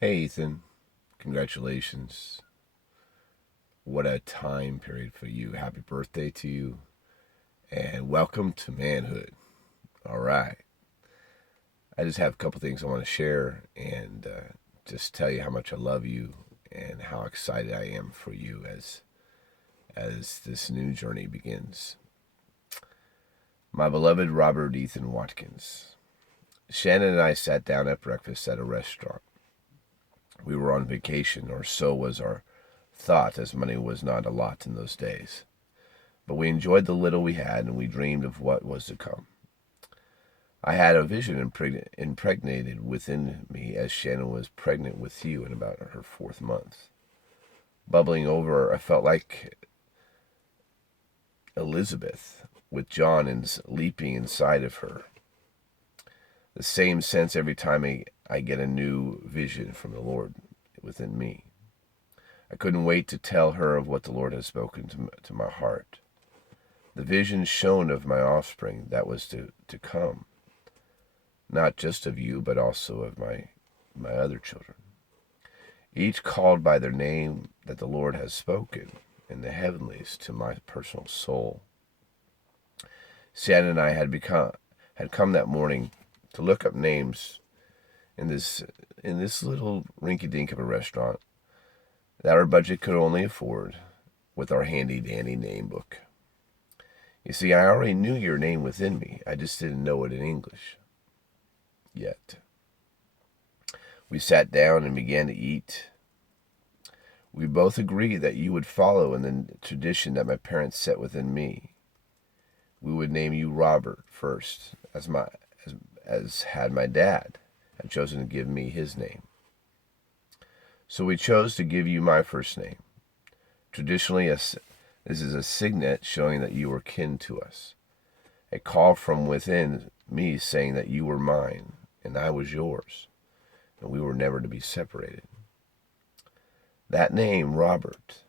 Hey, Ethan. Congratulations. What a time period for you. Happy birthday to you. And welcome to manhood. All right. I just have a couple things I want to share and just tell you how much I love you and how excited I am for you as this new journey begins. My beloved Robert Ethan Watkins. Shannon and I sat down at breakfast at a restaurant. We were on vacation, or so was our thought, as money was not a lot in those days. But we enjoyed the little we had, and we dreamed of what was to come. I had a vision impregnated within me as Shannon was pregnant with you in about her fourth month. Bubbling over, I felt like Elizabeth with John leaping inside of her. The same sense every time I get a new vision from the Lord within me. I couldn't wait to tell her of what the Lord has spoken to my heart. The vision shown of my offspring that was to come, not just of you, but also of my other children, each called by their name that the Lord has spoken in the heavenlies to my personal soul. Shannon and I had come that morning to look up names in this little rinky-dink of a restaurant that our budget could only afford with our handy-dandy name book. You see, I already knew your name within me. I just didn't know it in English yet. We sat down and began to eat. We both agreed that you would follow in the tradition that my parents set within me. We would name you Robert first, as had my dad had chosen to give me his name. So we chose to give you my first name. Traditionally, this is a signet showing that you were kin to us. A call from within me saying that you were mine and I was yours, and we were never to be separated. That name, Robert,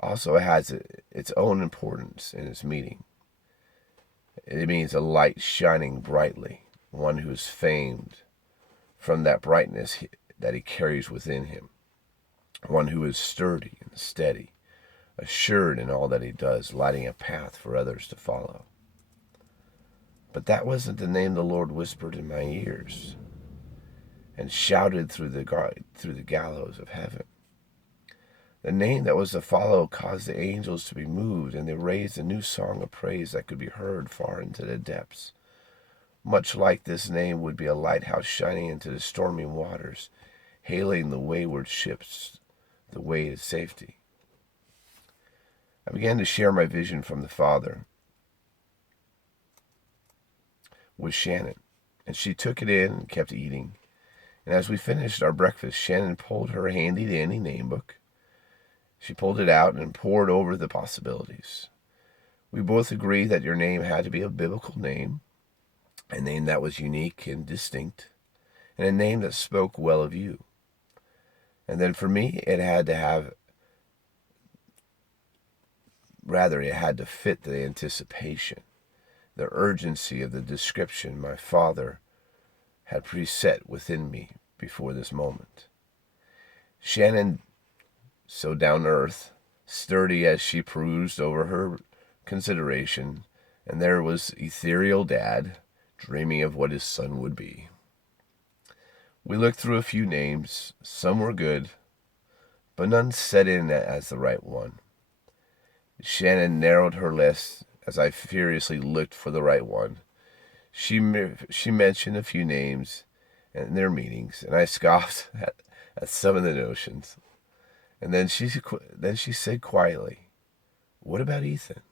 also has its own importance in its meaning. It means a light shining brightly, one who is famed from that brightness that he carries within him, one who is sturdy and steady, assured in all that he does, lighting a path for others to follow. But that wasn't the name the Lord whispered in my ears and shouted through the gallows of heaven. The name that was to follow caused the angels to be moved, and they raised a new song of praise that could be heard far into the depths. Much like this name would be a lighthouse shining into the stormy waters, hailing the wayward ships the way to safety. I began to share my vision from the Father with Shannon, and she took it in and kept eating. And as we finished our breakfast, Shannon pulled her handy-dandy name book. She pulled it out and pored over the possibilities. We both agreed that your name had to be a biblical name, a name that was unique and distinct, and a name that spoke well of you. And then for me, it had to fit the anticipation, the urgency of the description my father had preset within me before this moment. Shannon, so down to earth, sturdy as she perused over her consideration, and there was ethereal Dad, dreaming of what his son would be. We looked through a few names. Some were good, but none set in as the right one. Shannon narrowed her list as I furiously looked for the right one. She mentioned a few names and their meanings, and I scoffed at some of the notions. And then she said quietly, "What about Ethan?"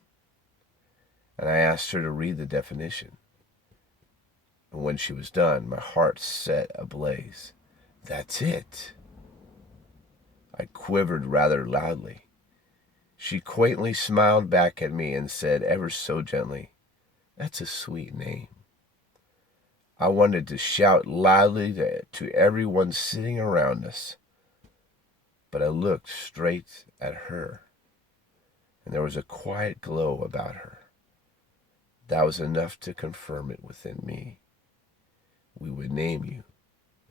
And I asked her to read the definition. And when she was done, my heart set ablaze. "That's it." I quivered rather loudly. She quaintly smiled back at me and said ever so gently, "That's a sweet name." I wanted to shout loudly to everyone sitting around us, but I looked straight at her, and there was a quiet glow about her. That was enough to confirm it within me. We would name you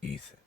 Ethan.